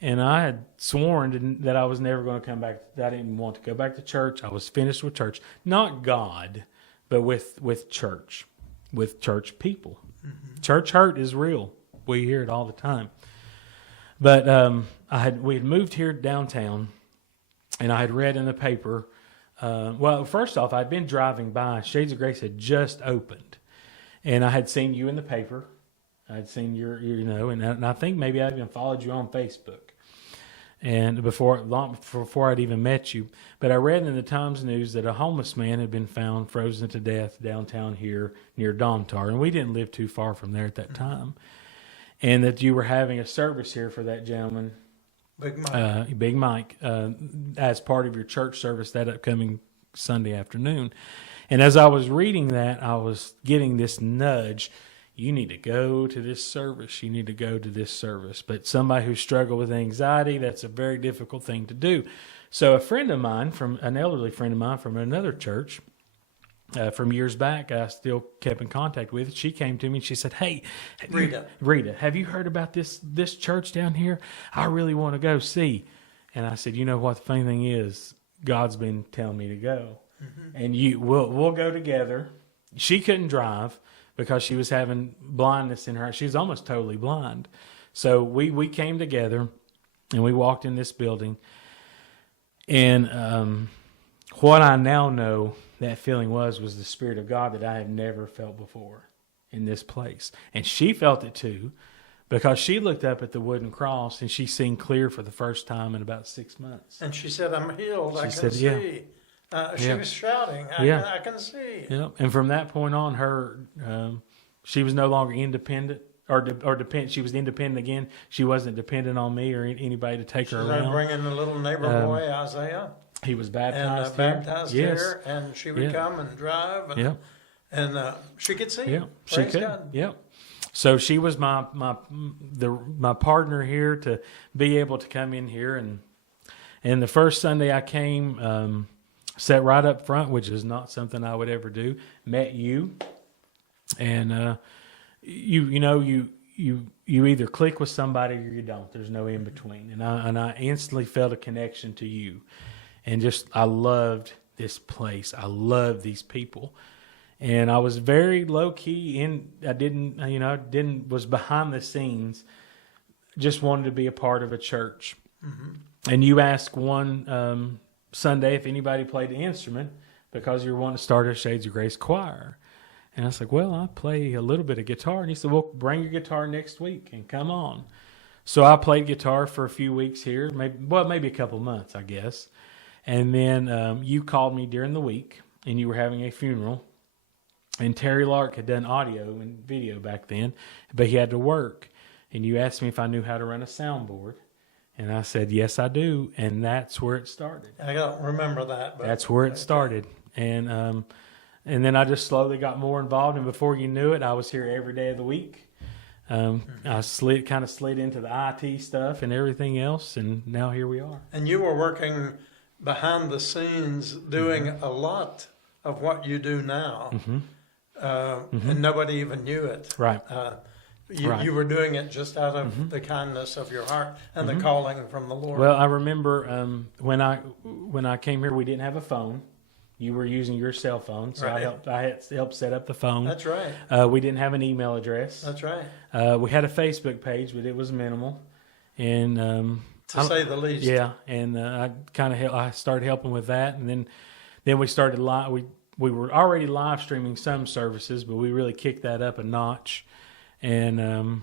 And I had sworn that I was never going to come back. I didn't want to go back to church. I was finished with church. Not God, but with church, with church people. Mm-hmm. Church hurt is real. We hear it all the time. But we had moved here downtown, and I had read in the paper. Well, first off, I'd been driving by. Shades of Grace had just opened, and I had seen you in the paper. I'd seen and I think maybe I even followed you on Facebook. And before I'd even met you. But I read in the Times News that a homeless man had been found frozen to death downtown here near Domtar. And we didn't live too far from there at that time. And that you were having a service here for that gentleman, Big Mike, as part of your church service that upcoming Sunday afternoon. And as I was reading that, I was getting this nudge. You need to go to this service. You need to go to this service. But somebody who struggled with anxiety, that's a very difficult thing to do. So an elderly friend of mine from another church, from years back, I still kept in contact with. She came to me and she said, "Hey, Rita, have you heard about this church down here? I really want to go see." And I said, "You know what? The funny thing is, God's been telling me to go, and we'll go together." She couldn't drive because she was having blindness in her. She was almost totally blind. So we came together and we walked in this building. And what I now know that feeling was the Spirit of God that I had never felt before in this place. And she felt it too, because she looked up at the wooden cross and she seen clear for the first time in about 6 months. And she said, "I'm healed. I can said, see." yeah. She was shouting, I can see. Yeah. And from that point on, she was no longer independent or dependent. She was independent again. She wasn't dependent on me or anybody to take her Started around. bringing the little neighbor boy, Isaiah. He was And baptized baptized Yes. here, and she would come and drive, and she could see. Yeah, she Praise could. God. Yeah. So she was my partner here to be able to come in here, and the first Sunday I came, sat right up front, which is not something I would ever do. Met you, and you either click with somebody or you don't. There's no in between, and I instantly felt a connection to you, and just I loved this place. I loved these people. And I was very low key was behind the scenes, just wanted to be a part of a church. Mm-hmm. And you asked one Sunday if anybody played the instrument because you were wanting to start a Shades of Grace choir. And I was like, "Well, I play a little bit of guitar." And he said, "Well, bring your guitar next week and come on." So I played guitar for a few weeks here, maybe a couple months, I guess. And then you called me during the week, and you were having a funeral. And Terry Lark had done audio and video back then, but he had to work. And you asked me if I knew how to run a soundboard. And I said, "Yes, I do." And that's where it started. I don't remember that. But that's where it started. And then I just slowly got more involved. And before you knew it, I was here every day of the week. I slid into the IT stuff and everything else. And now here we are. And you were working behind the scenes doing a lot of what you do now. Mm-hmm. And nobody even knew it. Right. You were doing it just out of the kindness of your heart and the calling from the Lord. Well, I remember when I came here, we didn't have a phone. You were using your cell phone, so right. I helped set up the phone. That's right. We didn't have an email address. That's right. We had a Facebook page, but it was minimal, and to say the least. Yeah, and I started helping with that, and then we started We were already live streaming some services, but we really kicked that up a notch. And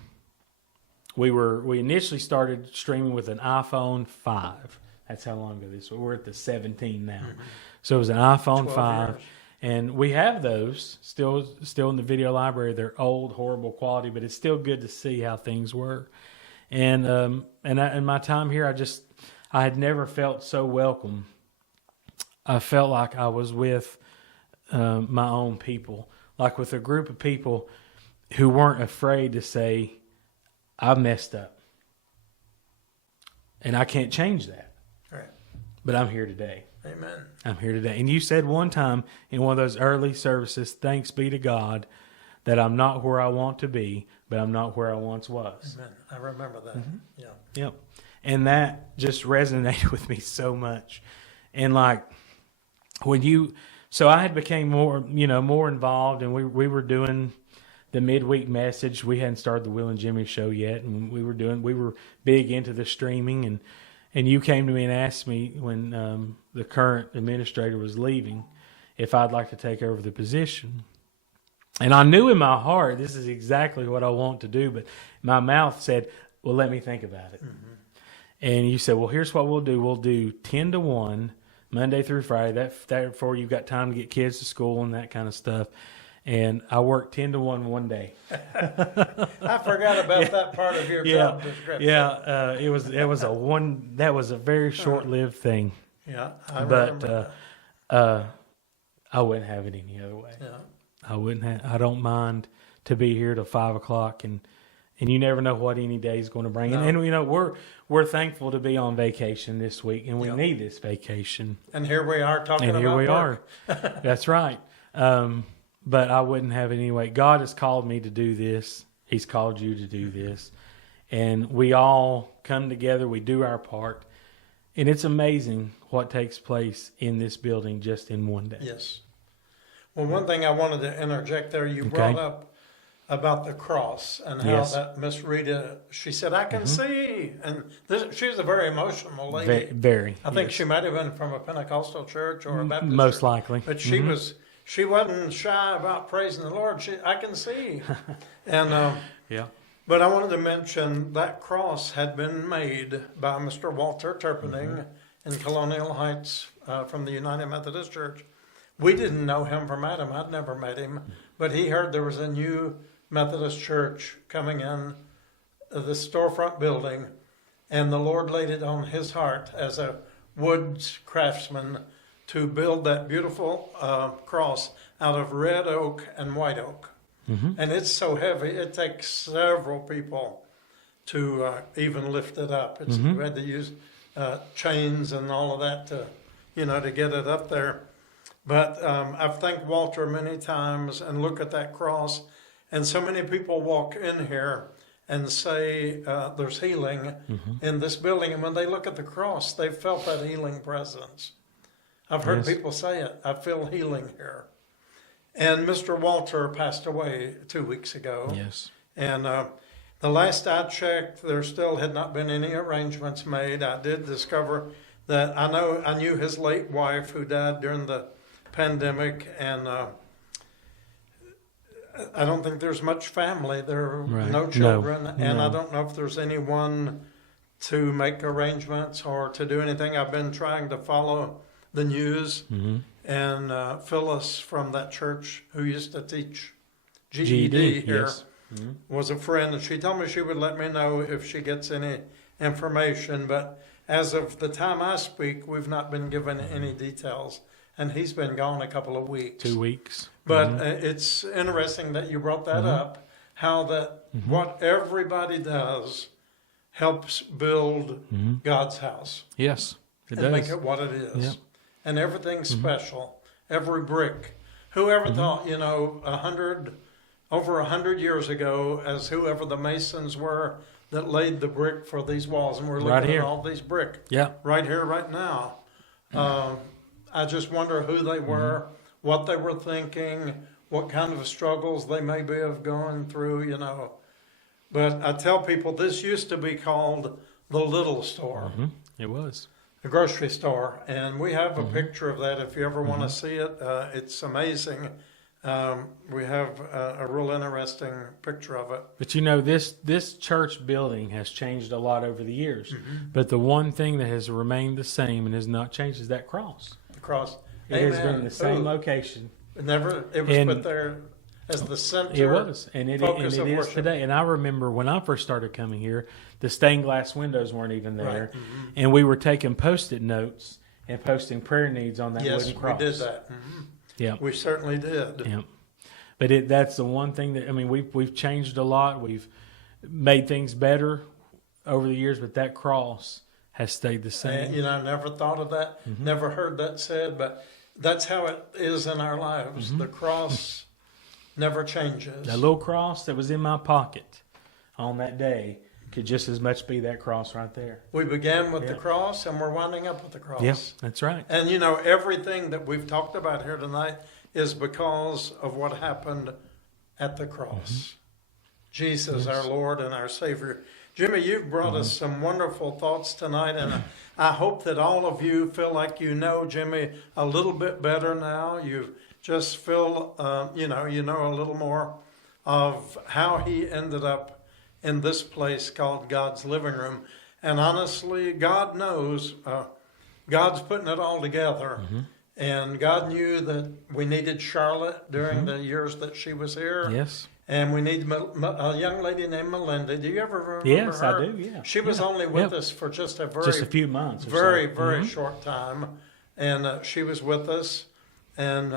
we initially started streaming with an iPhone 5. That's how long ago this was. We're at the 17 now. Mm-hmm. So it was an iPhone 5. Years. And we have those still in the video library. They're old, horrible quality, but it's still good to see how things were. And in my time here, I had never felt so welcome. I felt like I was with my own people, like with a group of people who weren't afraid to say, "I messed up and I can't change that, right. But I'm here today." Amen. I'm here today. And you said one time in one of those early services, "Thanks be to God that I'm not where I want to be, but I'm not where I once was." Amen. I remember that. Mm-hmm. Yeah. Yep. And that just resonated with me so much. And like so I had became more involved, and we were doing the midweek message. We hadn't started the Will and Jimmy show yet, and we were big into the streaming, and you came to me and asked me when the current administrator was leaving if I'd like to take over the position. And I knew in my heart this is exactly what I want to do, but my mouth said, "Well, let me think about it." Mm-hmm. And you said, "Well, here's what we'll do. We'll do 10 to 1. Monday through Friday, therefore you've got time to get kids to school and that kind of stuff." And I worked 10 to 1 one day. I forgot about that part of your job description. Yeah, it was a very short-lived thing. Yeah, I remember that. I wouldn't have it any other way. Yeah. I don't mind to be here till 5 o'clock, and you never know what any day is going to bring. No. And we're thankful to be on vacation this week, and we need this vacation. And here we are talking about work. Are. That's right. But I wouldn't have it anyway. God has called me to do this. He's called you to do this. And we all come together. We do our part. And it's amazing what takes place in this building just in one day. Yes. Well, one thing I wanted to interject there, you brought up about the cross and how that Miss Rita, she said, I can see. And she's a very emotional lady. Very. I think she might have been from a Pentecostal church or a Baptist Most church. likely. But she wasn't shy about praising the Lord. I can see. And yeah. but I wanted to mention that cross had been made by Mr. Walter Turpinning in Colonial Heights from the United Methodist Church. We didn't know him from Adam. I'd never met him. But he heard there was a new Methodist church coming in the storefront building, and the Lord laid it on his heart as a wood craftsman to build that beautiful cross out of red oak and white oak. And it's so heavy, it takes several people to even lift it up. We had to use chains and all of that to get it up there. But I've thanked Walter many times and look at that cross, and so many people walk in here and say there's healing in this building. And when they look at the cross, they've felt that healing presence. I've heard people say it. I feel healing here. And Mr. Walter passed away 2 weeks ago. Yes. And the last I checked, there still had not been any arrangements made. I did discover that I knew his late wife who died during the pandemic, and I don't think there's much family. There are no children, and I don't know if there's anyone to make arrangements or to do anything. I've been trying to follow the news, and Phyllis from that church who used to teach GED here was a friend, and she told me she would let me know if she gets any information, but as of the time I speak, we've not been given any details. And he's been gone a couple of weeks. 2 weeks. But it's interesting that you brought that up, how that what everybody does helps build God's house. Yes, it and does. make it what it is. Yep. And everything's special. Every brick. Whoever thought, over 100 years ago, as whoever the masons were that laid the brick for these walls, and we're looking at all these brick. Yeah. Right here, right now. I just wonder who they were, what they were thinking, what kind of struggles they may be of going through, But I tell people this used to be called the little store. It was. The grocery store. And we have a picture of that if you ever want to see it. It's amazing. We have a real interesting picture of it. But this church building has changed a lot over the years. But the one thing that has remained the same and has not changed is that cross. The cross. It has been in the same location. It was put there as the center. It was, and it is worship. today. And I remember when I first started coming here, the stained glass windows weren't even there, and we were taking Post-it notes and posting prayer needs on that wooden cross. Yes, we did that. Yeah, we certainly did. Yeah, but that's the one thing that we've changed a lot. We've made things better over the years, but that cross has stayed the same. And, I never thought of that, never heard that said, but that's how it is in our lives. The cross never changes. That little cross that was in my pocket on that day could just as much be that cross right there. We began with the cross, and we're winding up with the cross. Yeah, that's right. And, everything that we've talked about here tonight is because of what happened at the cross. Jesus, our Lord and our Savior. Jimmy, you've brought us some wonderful thoughts tonight, and I hope that all of you feel like you know Jimmy a little bit better now. You just feel, you know a little more of how he ended up in this place called God's living room. And honestly, God knows, God's putting it all together. And God knew that we needed Charlotte during the years that she was here. Yes. And we need a young lady named Melinda. Do you ever remember Yes, her? I do, yeah. She was only with us for just a few months. Very short time. And she was with us and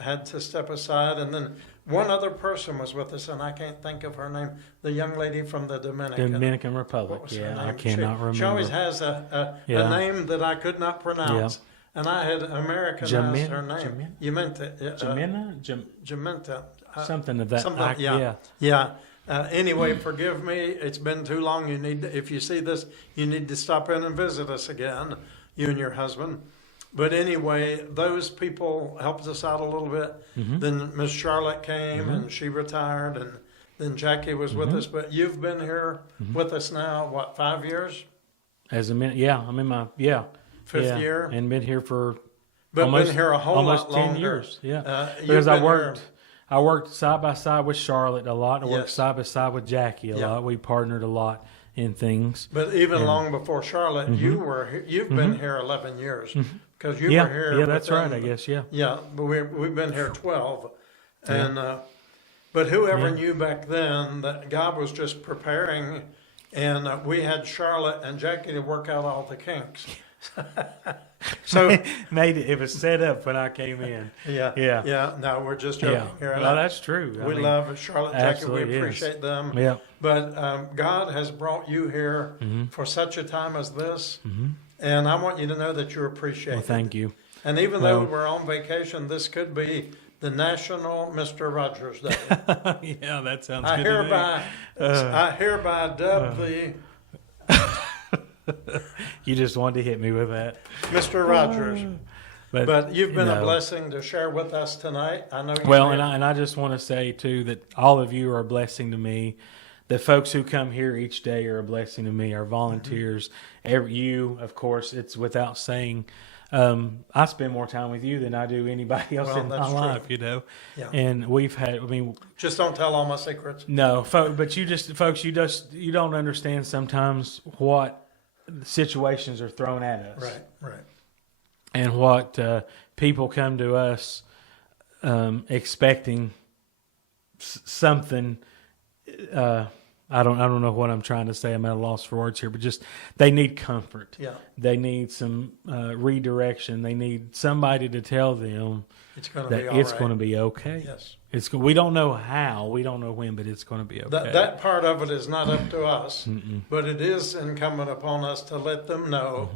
had to step aside. And then one other person was with us, and I can't think of her name, the young lady from the Dominican Republic. Yeah, I cannot remember. She always has a name that I could not pronounce. and I had Americanized her name. Jamin? You meant it. Jamenta. Something of that. Something, yeah. Anyway, forgive me. It's been too long. If you see this, you need to stop in and visit us again, you and your husband. But anyway, those people helped us out a little bit. Then Miss Charlotte came and she retired, and then Jackie was with us. But you've been here with us now, what, 5 years? As a minute, yeah, I'm in my Fifth year, and been here for but almost, been here a whole almost lot 10 longer. years. Yeah, You've because been here- I worked side by side with Charlotte a lot. I worked Yes. side by side with Jackie a Yeah. lot. We partnered a lot in things. But even long before Charlotte, you've been here 11 years because you were here. Yeah, that's within- right. I guess. Yeah. Yeah, but we've been here 12, and but whoever knew back then that God was just preparing, and we had Charlotte and Jackie to work out all the kinks. So Made it. It was set up when I came in. yeah. No, we're just joking Yeah. here. And Well, that's true. we love Charlotte, Jackie. We absolutely is. appreciate them. Yeah. But God has brought you here for such a time as this, and I want you to know that you're appreciated. Well, thank you. And even though Well- we're on vacation, this could be the National Mr. Rogers Day. Yeah, that sounds I good hereby dub the You just wanted to hit me with that. Mr. Rogers. But you've been a no. blessing to share with us tonight. I know. You Well, have. and I just want to say too that all of you are a blessing to me. The folks who come here each day are a blessing to me. Our volunteers, you, of course, it's without saying. I spend more time with you than I do anybody else Well, in my that's true. life, you know. Yeah. And we've had. I mean, Just don't tell all my secrets. no, but folks, you don't understand sometimes what situations are thrown at us. Right. And what people come to us expecting something. I don't know what I'm trying to say. I'm at a loss for words here, but just they need comfort. Yeah. They need some redirection. They need somebody to tell them It's going to be that all it's right. going to be okay. Yes. We don't know how, we don't know when, but it's going to be okay. That part of it is not up to us, but it is incumbent upon us to let them know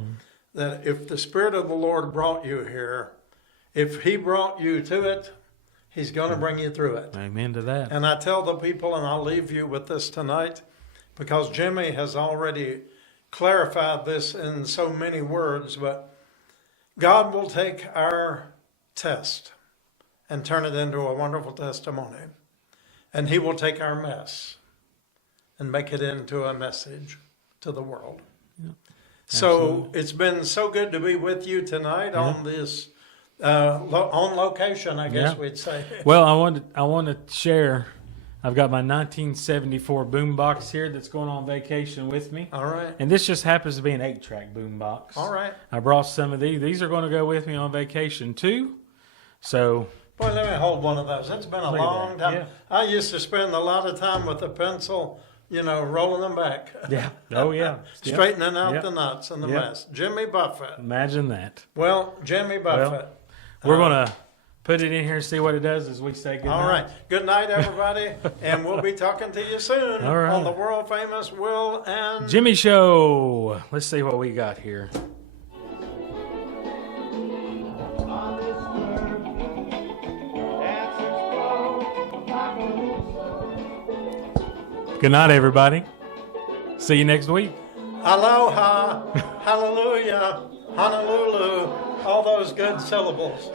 that if the Spirit of the Lord brought you here, if He brought you to it, He's going to bring you through it. Amen to that. And I tell the people, and I'll leave you with this tonight, because Jimmy has already clarified this in so many words, but God will take our test and turn it into a wonderful testimony. And He will take our mess and make it into a message to the world. So it's been so good to be with you tonight on this, on location, I guess we'd say. Well, I want to share. I've got my 1974 boombox here that's going on vacation with me. All right. And this just happens to be an 8-track boombox. All right. I brought some of these. These are going to go with me on vacation too. So, Boy, let me hold one of those. It's been a Look at long that. time. Yeah. I used to spend a lot of time with a pencil, rolling them back. yeah. Oh, yeah. Yep. Straightening out Yep. the nuts and the Yep. mess. Jimmy Buffett. Imagine that. Well, Jimmy Buffett. We're going to put it in here and see what it does as we say goodnight. All right. Good night, everybody. And we'll be talking to you soon All right. on the world famous Will and Jimmy Show. Let's see what we got here. Good night, everybody. See you next week. Aloha, Hallelujah, Honolulu, all those good syllables.